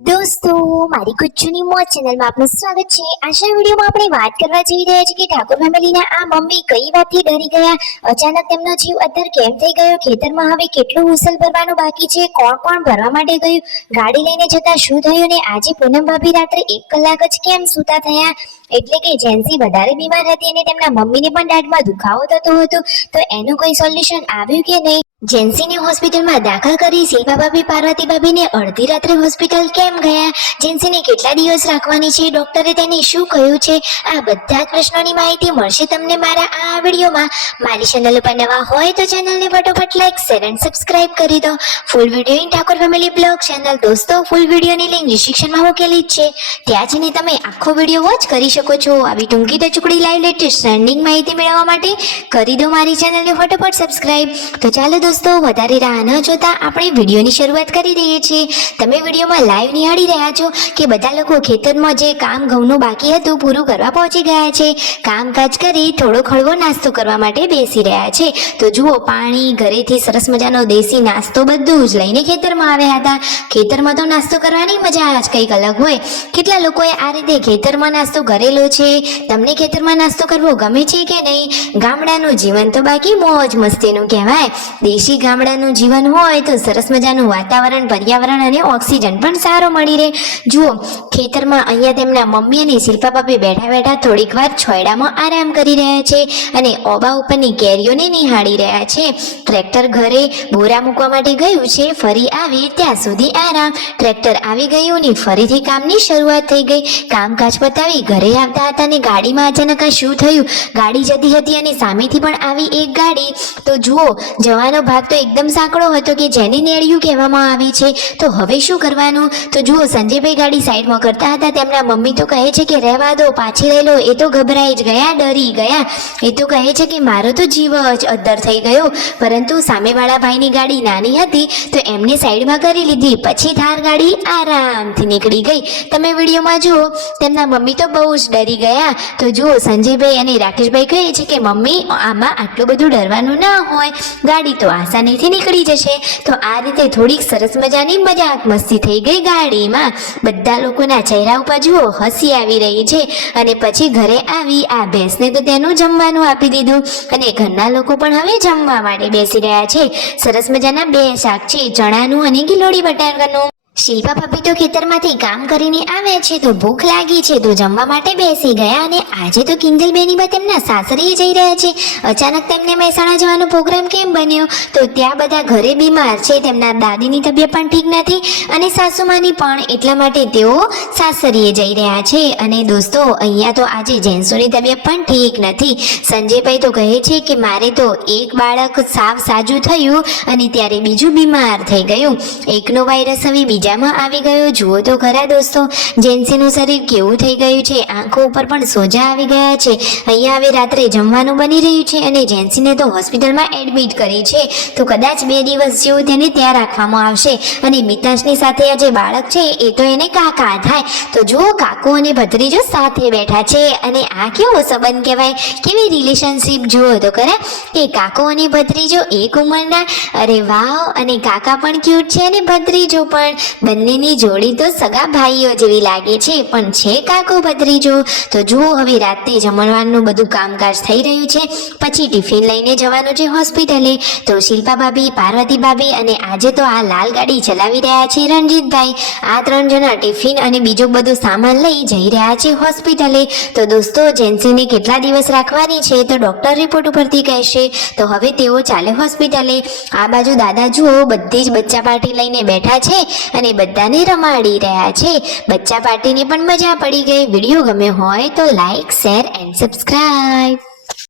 દોસ્તો મારી કુચ્ચુની મોજ ચેનલમાં આપનું સ્વાગત છે। આજના વિડીયોમાં આપણે વાત કરવા જઈ રહ્યા છીએ કે ઠાકોર ફેમિલીના આ મમ્મી કઈ વાતથી ડરી ગયા, અચાનક તેમનો જીવ અદ્ધર કેમ થઈ ગયો, ખેતરમાં હવે કેટલું ઉસલ ભરવાનું બાકી છે, કોણ કોણ ભરવા માટે ગયું, ગાડી લઈને જતા શું થયું ને આજે પૂનમ ભાભી રાત્રે 1 કલાક જ કેમ સૂતા થયા। એટલે કે જેન્સી વધારે બીમાર હતી અને તેમના મમ્મીને પણ દાઢમાં દુખાવો થતો હતો, તો એનું કોઈ સોલ્યુશન આવ્યું કે નહીં? જેન્સીને હોસ્પિટલમાં દાખલ કરી શિલ્પા ભાભી પાર્વતી ભાભીને અડધી રાત્રે હોસ્પિટલ કેમ ગયા, જેન્સીને કેટલા દિવસ રાખવાની છે, ડોક્ટરે તેને શું કહ્યું છે, આ બધા જ પ્રશ્નોની માહિતી મળશે તમને મારા આ વિડીયોમાં। મારી ચેનલ ઉપર નવા હોય તો ચેનલને ફટોફટ લાઈક શેર અને સબસ્ક્રાઇબ કરી દો। Full video in Thakor family blog channel દોસ્તો ફૂલ વિડીયોની લિંક ડિસ્ક્રિપ્શનમાં મૂકેલી જ છે, ત્યાં જઈને તમે આખો વિડીયો વોચ કરી શકો છો। આવી ટૂંકી ટચુકડી લાઈવ લેટેસ્ટ ટ્રેન્ડિંગ માહિતી મેળવવા માટે કરી દો મારી ચેનલને ફટોફટ સબસ્ક્રાઇબ। તો ચાલો દોસ્તો વધારે રાહ ન જોતા આપણે વિડીયોની શરૂઆત કરી દઈએ છીએ। તમે વિડીયોમાં લાઈવ નિહાળી રહ્યા છો કે બધા લોકો ખેતરમાં જે કામ ઘઉંનું બાકી હતું પૂરું કરવા પહોંચી ગયા છે, કામકાજ કરી થોડો હળવો નાસ્તો કરવા માટે બેસી રહ્યા છે। તો જુઓ પાણી ઘરેથી સરસ મજાનો દેશી નાસ્તો બધું જ લઈને ખેતરમાં આવ્યા હતા। ખેતરમાં તો નાસ્તો કરવાની મજા જ કંઈક અલગ હોય। કેટલા લોકોએ આ રીતે ખેતરમાં નાસ્તો કરેલો છે? તમને ખેતરમાં નાસ્તો કરવો ગમે છે કે નહીં? ગામડાનું જીવન તો બાકી મોજ મસ્તીનું કહેવાય। દેશી ગામડાનું જીવન હોય તો સરસ મજાનું વાતાવરણ, પર્યાવરણ અને ઓક્સિજન પણ સારો મળી રહે। જુઓ ખેતરમાં અહીંયા તેમના મમ્મી અને શિલ્પા ભાભી બેઠા બેઠા થોડીક વાર છોયડામાં આરામ કરી રહ્યા છે અને ઓબા ઉપરની કેરીઓને નિહાળી રહ્યા છે। ટ્રેક્ટર ઘરે બોરા મૂકવા માટે ગયું છે, ફરી આવે ત્યાં સુધી આરામ। ટ્રેક્ટર આવી ગયું ને ફરીથી કામની શરૂઆત થઈ ગઈ। કામકાજ પતાવી ઘરે આવતા હતા ને ગાડીમાં અચાનક શું થયું, ગાડી જતી હતી અને સામેથી પણ આવી એક ગાડી। તો જુઓ જવાનો ભાગ તો એકદમ સાંકડો હતો કે જેને નેળિયું કહેવામાં આવે છે। તો હવે શું કરવાનું? તો જુઓ સંજયભાઈ ગાડી સાઈડમાં કરતા હતા, તેમના મમ્મી તો કહે છે કે રહેવા દો, પાછી લઈ લો। એ તો ગભરાઈ જ ગયા, ડરી ગયા। એ તો કહે છે કે મારો તો જીવ જ અદ્ધર થઈ ગયો, પરંતુ સામેવાળા ભાઈની ગાડી નાની હતી તો એમને સાઈડમાં કરી લીધી, પછી થાર ગાડી આરામથી નીકળી ગઈ। તમે વિડીયોમાં જુઓ તેમના મમ્મી તો બહુ જ ડરી ગયા। તો જુઓ સંજયભાઈ અને રાકેશભાઈ કહે છે કે મમ્મી આમાં આટલું બધું ડરવાનું ના હોય, ગાડી તો આસાનીથી નીકળી જશે। તો આ રીતે થોડીક સરસ મજાની મજાક મસ્તી થઈ ગઈ ગાડીમાં। બધા લોકોના ચહેરા ઉપર જુઓ હસી આવી રહી છે અને પછી ઘરે આવી આ ભેંસને તો તેનું જમવાનું આપી દીધું અને ઘરના લોકો પણ હવે જમવા માટે બેસી રહ્યા છે। સરસ મજાના 2 શાક છે, ચણાનું અને ગિલોડી બટાકાનું। શિલ્પા ભાભી તો ખેતરમાંથી કામ કરીને આવ્યા છે તો ભૂખ લાગી છે તો જમવા માટે બેસી ગયા અને આજે તો કિંજલબેની બા તેમના સાસરીએ જઈ રહ્યા છે। અચાનક તેમને મહેસાણા જવાનો પ્રોગ્રામ કેમ બન્યો? તો ત્યાં બધા ઘરે બીમાર છે, તેમના દાદીની તબિયત પણ ઠીક નથી અને સાસુમાની પણ, એટલા માટે તેઓ સાસરીએ જઈ રહ્યા છે। અને દોસ્તો અહીંયા તો આજે જેન્સોની તબિયત પણ ઠીક નથી। સંજયભાઈ તો કહે છે કે મારે તો એક બાળક સાવ સાજું થયું અને ત્યારે બીજું બીમાર થઈ ગયું, એકનો વાયરસ હવે બીજામાં આવી ગયો। જુઓ તો ખરા દોસ્તો જેન્સીનું શરીર કેવું થઈ ગયું છે, આંખો ઉપર પણ સોજા આવી ગયા છે। અહીંયા હવે રાત્રે જમવાનું બની રહ્યું છે અને જેન્સીને તો હોસ્પિટલમાં એડમિટ કરી છે, તો કદાચ 2 દિવસ જેવું તેને ત્યાં રાખવામાં આવશે। અને મિતાંશની સાથે આ જે બાળક છે એ તો એને કાકા થાય। તો જુઓ કાકો અને ભત્રીજો સાથે બેઠા છે અને આ કેવો સંબંધ કહેવાય, કેવી રિલેશનશીપ જુઓ તો ખરા કે કાકો અને ભત્રીજો એક ઉંમરના, અરે વાવ। અને કાકા પણ ક્યુટ છે અને ભત્રીજો પણ, બંનેની જોડી તો સગા ભાઈઓ જેવી લાગે છે, પણ છે કાકો ભત્રીજો। તો જુઓ હવે રાતે જમણવારનું બધું કામકાજ થઈ રહ્યું છે, પછી ટિફિન લઈને જવાનું છે હોસ્પિટલે। તો શિલ્પા ભાભી, પાર્વતી ભાભી અને આજે તો આ લાલ ગાડી ચલાવી રહ્યા છે રણજીતભાઈ। આ 3 જણા ટિફિન અને બીજો બધું સામાન લઈ જઈ રહ્યા છે હોસ્પિટલે। તો દોસ્તો જેન્સીને કેટલા દિવસ રાખવાની છે તો ડોક્ટર રિપોર્ટ ઉપરથી કહેશે। તો હવે તેઓ ચાલે હોસ્પિટલે। આ બાજુ દાદા જુઓ બધી જ બચ્ચા પાર્ટી લઈને બેઠા છે અને બધાને રમાડી રહ્યા છે। બચ્ચા પાર્ટીની પણ મજા પડી ગઈ। વિડીયો ગમ્યો હોય તો લાઈક શેર એન્ડ સબસ્ક્રાઇબ।